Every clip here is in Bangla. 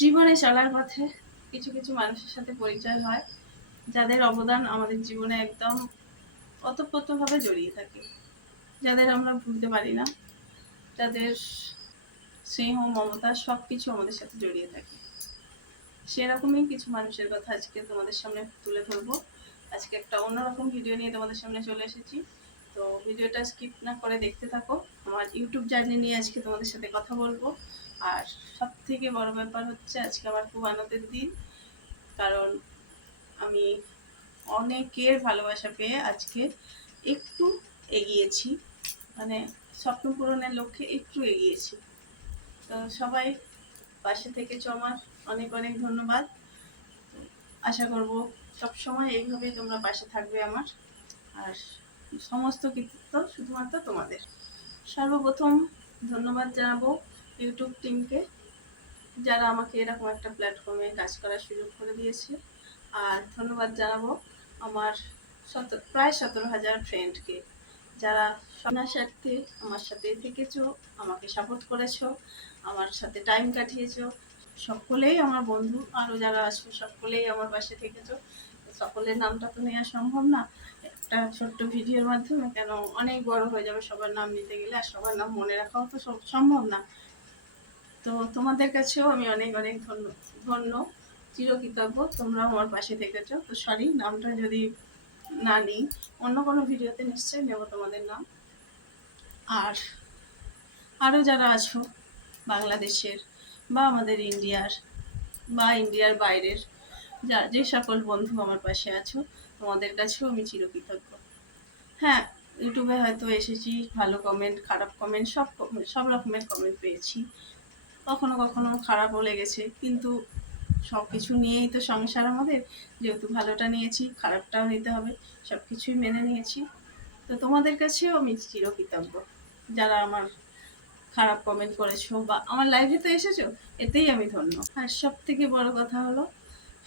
জীবনে চলার পথে কিছু কিছু মানুষের সাথে পরিচয় হয়, যাদের অবদান আমাদের জীবনে একদম ওতপ্রোতভাবে জড়িয়ে থাকে। যাদের আমরা ভুলতে পারি না, যাদের স্নেহ, মমতা সব কিছু আমাদের সাথে জড়িয়ে থাকে। সেরকমই কিছু মানুষের কথা আজকে তোমাদের সামনে তুলে ধরবো। আজকে একটা অন্যরকম ভিডিও নিয়ে তোমাদের সামনে চলে এসেছি। তো ভিডিওটা স্কিপ না করে দেখতে থাকো। আমার ইউটিউব জার্নি নিয়ে আজকে তোমাদের সাথে কথা বলব। আর সব থেকে বড় ব্যাপার হচ্ছে আজকে আমার খুব আনন্দের দিন। কারণ আমি অনেকের ভালোবাসা পেয়ে আজকে একটু এগিয়েছি। মানে স্বপ্ন পূরণের লক্ষ্যে একটু এগিয়েছি। তো সবাই পাশে থেকেছো আমার অনেক অনেক ধন্যবাদ। আশা করব সব সময় এইভাবেই তোমরা পাশে থাকবে আমার। আর সমস্ত কৃতিত্ব শুধুমাত্র তোমাদের। সর্বপ্রথম ধন্যবাদ জানাব ইউটিউব টিমকে, যারা আমাকে এরকম একটা প্ল্যাটফর্মে কাজ করার সুযোগ করে দিয়েছে। আর ধন্যবাদ জানাব আমার শত প্রায় সতেরো হাজার ফ্রেন্ডকে যারা স্বার্থে আমার সাথে থেকেছো, আমাকে সাপোর্ট করেছ, আমার সাথে টাইম কাটিয়েছো, সকলেই আমার বন্ধু। আরও যারা আছো, সকলেই আমার পাশে থেকেছো। সকলের নামটা তো নেওয়া সম্ভব না। একটা ছোট্ট ভিডিওর মাধ্যমে কেন অনেক বড় হয়ে যাবে সবার নাম নিতে গেলে, আর সবার নাম মনে রাখাও তো সম্ভব না। তো তোমাদের কাছেও আমি অনেক অনেক ধন্য ধন্য, চিরকৃতজ্ঞ। তোমরাও আমার পাশে থেকেছো তো সরি নামটা যদি না নিই, অন্য কোনো ভিডিওতে নিশ্চয়ই নেব তোমাদের নাম। আর আরও যারা আছো বাংলাদেশের বা আমাদের ইন্ডিয়ার বা ইন্ডিয়ার বাইরের, যা, যে সকল বন্ধু আমার পাশে আছো, তোমাদের কাছেও আমি চিরকৃতজ্ঞ। হ্যাঁ ইউটিউবে হয়তো এসেছি, ভালো কমেন্ট খারাপ কমেন্ট সব সব রকমের কমেন্ট পেয়েছি। কখনো কখনো খারাপও লেগেছে। কিন্তু সব কিছু নিয়েই তো সংসার আমাদের। যেহেতু ভালোটা নিয়েছি, খারাপটাও নিতে হবে। সব কিছুই মেনে নিয়েছি। তো তোমাদের কাছেও আমি চিরকৃতজ্ঞ। যারা আমার খারাপ কমেন্ট করেছ বা আমার লাইভে তো এসেছ, এতেই আমি ধন্য। আর সব থেকে বড় কথা হলো,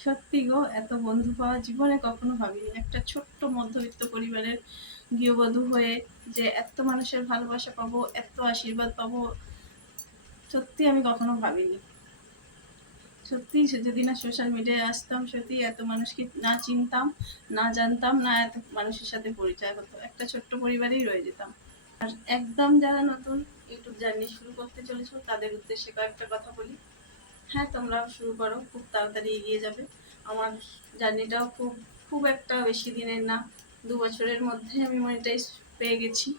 সত্যি গো, এত বন্ধু পাওয়া জীবনে কখনো ভাবিনি। একটা ছোট্ট মধ্যবিত্ত পরিবারের গৃহবধূ হয়ে যে এত মানুষের ভালোবাসা পাবো, এত আশীর্বাদ পাবো সত্যি আমি কখনো ভাবিনি। সত্যি যদি না সোশ্যাল মিডিয়ায় আসতাম সত্যি এত মানুষকে না চিনতাম, না জানতাম, না এত মানুষের সাথে পরিচয় হতো একটা ছোট্ট পরিবারেই রয়ে যেতাম। আর একদম যারা নতুন ইউটিউব জার্নি শুরু করতে চলেছো, তাদের উদ্দেশ্যে কয়েকটা কথা বলি। হ্যাঁ তোমরাও শুরু করো, খুব তাড়াতাড়ি এগিয়ে যাবে। আমার জার্নিটাও খুব খুব একটা বেশি দিনের না, দু বছরের মধ্যে আমি মনিটাইজ পেয়ে গেছি।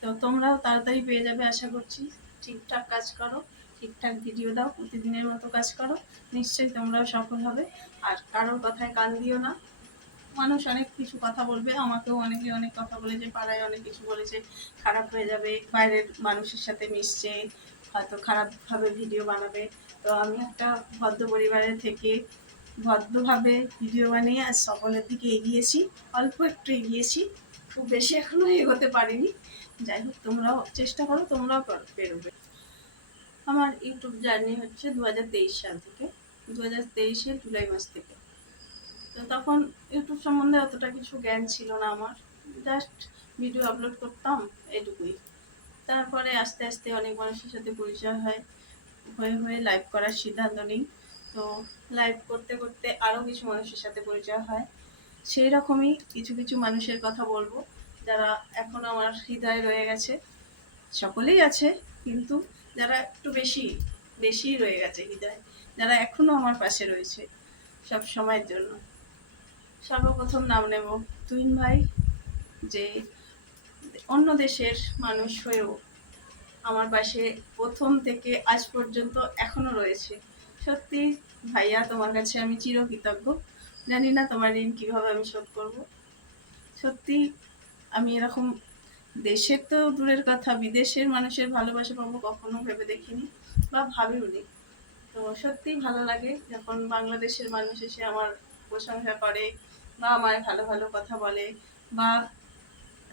তো তোমরাও তাড়াতাড়ি পেয়ে যাবে, আশা করছি। ঠিকঠাক কাজ করো, ঠিকঠাক ভিডিও দাও, প্রতিদিনের মতো কাজ করো, নিশ্চয়ই তোমরাও সফল হবে। আর কারোর কথায় কান দিও না। মানুষ অনেক কিছু কথা বলবে, আমাকেও অনেকে অনেক কথা বলেছে, পাড়ায় অনেক কিছু বলেছে, খারাপ হয়ে যাবে, বাইরের মানুষের সাথে মিশছে, হয়তো খারাপভাবে ভিডিও বানাবে। তো আমি একটা ভদ্র পরিবারের থেকে ভদ্রভাবে ভিডিও বানিয়ে আজ সকলের দিকে এগিয়েছি, অল্প একটু এগিয়েছি, খুব বেশি এখনও এগোতে পারিনি। যাই হোক, তোমরাও চেষ্টা করো, তোমরাও বেরোবে। আমার ইউটিউব জার্নি হচ্ছে দু হাজার তেইশ সাল থেকে দু হাজার তেইশের জুলাই মাস থেকে। তো তখন ইউটিউব সম্বন্ধে অতটা কিছু জ্ঞান ছিল না আমার। জাস্ট ভিডিও আপলোড করতাম এটুকুই। তারপরে আস্তে আস্তে অনেক মানুষের সাথে পরিচয় হয়, হয়ে হয়ে লাইভ করার সিদ্ধান্ত নিই। তো লাইভ করতে করতে আরও কিছু মানুষের সাথে পরিচয় হয়। সেই রকমই কিছু কিছু মানুষের কথা বলব। যারা এখন আমার হৃদয়ে রয়ে গেছে, সকলেই আছে, কিন্তু যারা একটু বেশি বেশি রয়ে গেছে হৃদয়, যারা এখনও আমার পাশে রয়েছে সব সময়ের জন্য। সর্বপ্রথম নাম নেব তুহিন ভাই, যে অন্য দেশের মানুষ হয়েও আমার পাশে প্রথম থেকে আজ পর্যন্ত এখনও রয়েছে। সত্যি ভাইয়া, তোমার কাছে আমি চিরকৃতজ্ঞ। জানি না তোমার ঋণ কীভাবে আমি শোধ করব। সত্যি আমি এরকম দেশের তো দূরের কথা, বিদেশের মানুষের ভালোবাসা পাবো কখনো ভেবে দেখিনি বা ভাবিওনি তো সত্যিই ভালো লাগে যখন বাংলাদেশের মানুষ এসে আমার প্রশংসা করে বা আমায় ভালো ভালো কথা বলে বা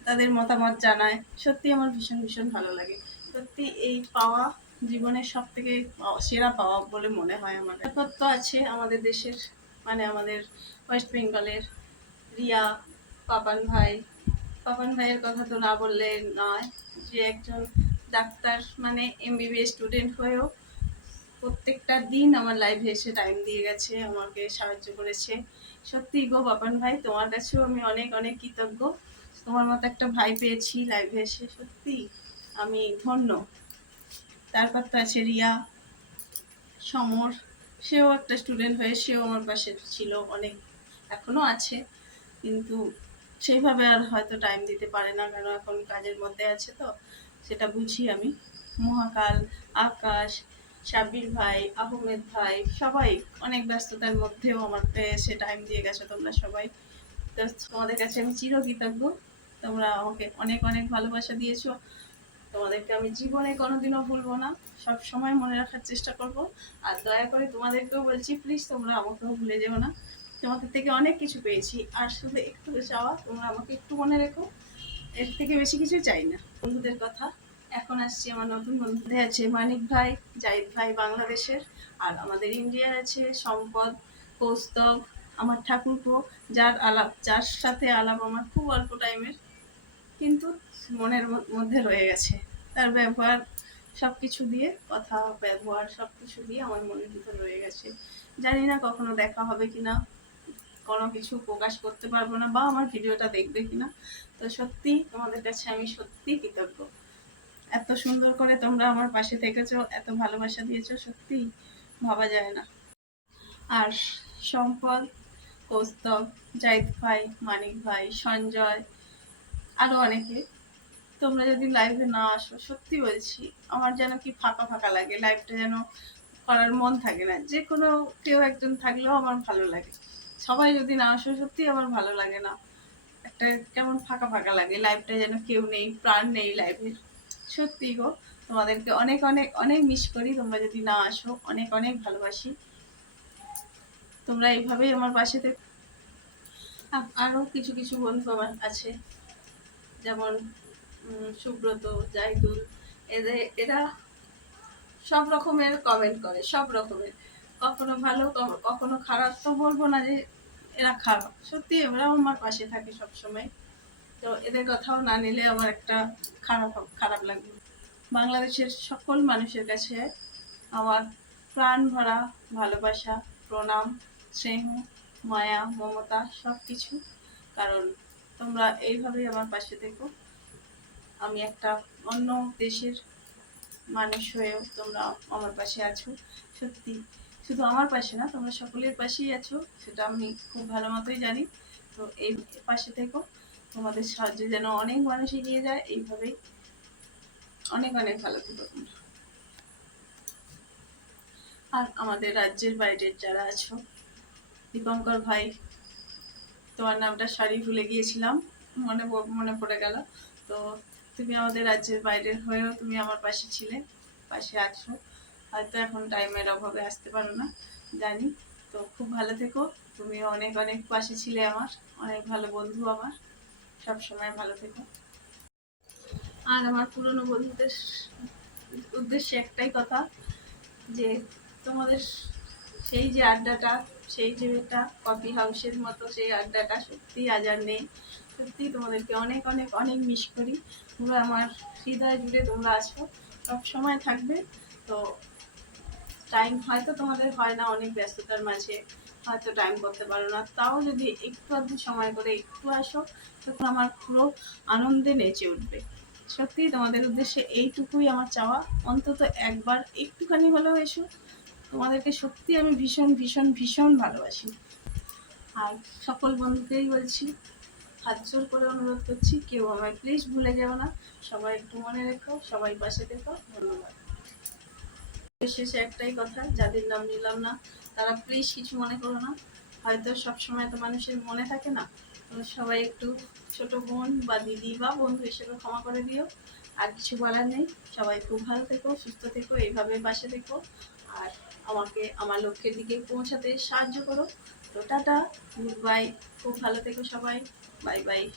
তাদের মতামত জানায়। সত্যি আমার ভীষণ ভীষণ ভালো লাগে। সত্যি এই পাওয়া জীবনের সব থেকে সেরা পাওয়া বলে মনে হয় আমার। তো আছে আমাদের দেশের মানে আমাদের ওয়েস্ট বেঙ্গলের রিয়া পাপান ভাই পাপান ভাইয়ের কথা তো না বললে নয় যে একজন ডাক্তার মানে এমবিবিএস স্টুডেন্ট হয়েও প্রত্যেকটা দিন আমার লাইভে এসে টাইম দিয়ে গেছে, আমাকে সাহায্য করেছে। সত্যি গো বাপান ভাই, তোমার কাছেও আমি অনেক অনেক কৃতজ্ঞ। তোমার মতো একটা ভাই পেয়েছি লাইভে এসে, সত্যি আমি ধন্য। তারপর তো আছে রিয়া, সমর, সেও একটা স্টুডেন্ট হয়ে, সেও আমার পাশে ছিল, অনেক এখনও আছে। কিন্তু সেইভাবে আর হয়তো টাইম দিতে পারে না কেন এখন কাজের মধ্যে আছে তো, সেটা বুঝি আমি। মহাকাল, আকাশ, সাব্বির ভাই, আহমেদ ভাই, সবাই অনেক ব্যস্ততার মধ্যেও আমার এসে টাইম দিয়ে গেছো তোমরা সবাই। তো তোমাদের কাছে আমি চিরকৃতজ্ঞ। তোমরা আমাকে অনেক অনেক ভালোবাসা দিয়েছ। তোমাদেরকে আমি জীবনে কোনোদিনও ভুলবো না। সব সময় মনে রাখার চেষ্টা করব। আর দয়া করে তোমাদেরকেও বলছি প্লিজ তোমরা আমাকেও ভুলে যেও না। তোমাদের থেকে অনেক কিছু পেয়েছি। আর শুধু একটু চাওয়া তোমরা আমাকে একটু মনে রেখো। এর থেকে বেশি কিছু চাই না। বন্ধুদের কথা, এখন আসছি আমার নতুন বন্ধুদের আছে মানিক ভাই, জাহিদ ভাই বাংলাদেশের, আর আমাদের ইন্ডিয়ার আছে সম্পদ, কৌস্তব, আমার ঠাকুরপো, যার আলাপ, যার সাথে আলাপ আমার খুব অল্প টাইমের কিন্তু মনের মধ্যে রয়ে গেছে। তার ব্যবহার সব কিছু দিয়ে, কথা, ব্যবহার সব কিছু দিয়ে আমার মনের ভিতর রয়ে গেছে। জানি না কখনো দেখা হবে কিনা। কোনো কিছু প্রকাশ করতে পারব না বা আমার ভিডিওটা দেখবে কিনা। তো সত্যি তোমাদের কাছে আমি সত্যি কৃতজ্ঞ। এত সুন্দর করে তোমরা আমার পাশে থেকেছো, এত ভালোবাসা দিয়েছ, সত্যি ভাবা যায় না। আর সম্পদ, কৌস্তব, জাহিদ ভাই, মানিক ভাই, সঞ্জয় আরও অনেকে, তোমরা যদি লাইভে না আসো, সত্যি বলছি, আমার যেন কি ফাঁকা ফাঁকা লাগে লাইভটা যেন করার মন থাকে না, যে কোনো কেউ একজন থাকলেও আমার ভালো লাগে। সবাই যদি না আসো, সত্যি আমার ভালো লাগে না। একটা কেমন ফাঁকা ফাঁকা লাগে লাইভটা যেন কেউ নেই, প্রাণ নেই লাইভের সত্যি গো, তোমাদেরকে অনেক অনেক অনেক মিস করি। তোমরা যদি না আসো, অনেক অনেক ভালোবাসি। তোমরা এইভাবেই আমার পাশে থেকো আ- আরও কিছু কিছু বন্ধু আমার আছে। যেমন সুব্রত, জাহিদুল, এদের এরা সব রকমের কমেন্ট করে, সব রকমের। কখনো ভালো কখনো খারাপ। তো বলব না যে এরা খারাপ। সত্যি এরাও আমার পাশে থাকে সব সময় তো এদের কথাও না নিলে আমার একটা খারাপ খারাপ লাগবে। বাংলাদেশের সকল মানুষের কাছে আমার প্রাণ ভরা ভালোবাসা, প্রণাম, স্নেহ, মায়া, মমতা সব কিছু কারণ তোমরা এইভাবেই আমার পাশে দেখো আমি একটা অন্য দেশের মানুষ হয়েও তোমরা আমার পাশে আছো। সত্যি শুধু আমার পাশে না, তোমরা সকলের পাশেই আছো, সেটা আমি খুব ভালো মতোই জানি। তো এই পাশে থেকো, তোমাদের সাহায্যে যেন অনেক মানুষ এগিয়ে যায়, এইভাবেই অনেক অনেক ভালো থেকো তোমরা। আর আমাদের রাজ্যের বাইরের যারা আছো, দীপঙ্কর ভাই, তোমার নামটা শাড়ি ভুলে গিয়েছিলাম, মনে মনে পড়ে গেল। তো তুমি আমাদের রাজ্যের বাইরের হয়েও তুমি আমার পাশে ছিলে, পাশে আছো। হয়তো এখন টাইমের অভাবে আসতে পারো না, জানি। তো খুব ভালো থেকো। তুমি অনেক অনেক পাশে ছিলে আমার। অনেক ভালো বন্ধু আমার। সব সময় ভালো থেকো। আর আমার পুরনো বন্ধুদের উদ্দেশ্যে একটাই কথা, যে তোমাদের সেই যে আড্ডাটা, সেই যে একটা কফি হাউসের মতো সেই আড্ডাটা সত্যি আজ আর নেই। সত্যি তোমাদেরকে অনেক অনেক অনেক মিস করি। তোমরা আমার হৃদয় জুড়ে তোমরা আছো। সব সময় থাকবে। তো টাইম হয়তো তোমাদের হয় না, অনেক ব্যস্ততার মাঝে হয়তো টাইম করতে পারো না। তাও যদি একটু আধটু সময় করে একটু আসো, তখন আমার পুরো আনন্দে নেচে উঠবে। সত্যি তোমাদের উদ্দেশ্যে এইটুকুই আমার চাওয়া। অন্তত একবার একটুখানি হলেও এসো। তোমাদেরকে সত্যি আমি ভীষণ ভীষণ ভীষণ ভালোবাসি। আর সকল বন্ধুকেই বলছি, হাত জোর করে অনুরোধ করছি, কেউ আমায় প্লিজ ভুলে যেও না। সবাই একটু মনে রেখো, সবাই পাশে দেখো ধন্যবাদ। শেষে একটাই কথা, যাদের নাম নিলাম না, তারা প্লিজ কিছু মনে করো না। হয়তো সব সময় তো মানুষের মনে থাকে না। সবাই একটু ছোট বোন বা দিদি বা বন্ধু হিসেবে ক্ষমা করে দিও। আর কিছু বলার নেই। সবাই খুব ভালো থেকো, সুস্থ থেকো, এইভাবে বাসে থেকো। আর আমাকে, আমার লক্ষ্যের দিকে পৌঁছাতে সাহায্য করো। তো টাটা গুড বাই খুব ভালো থেকো সবাই। Bye bye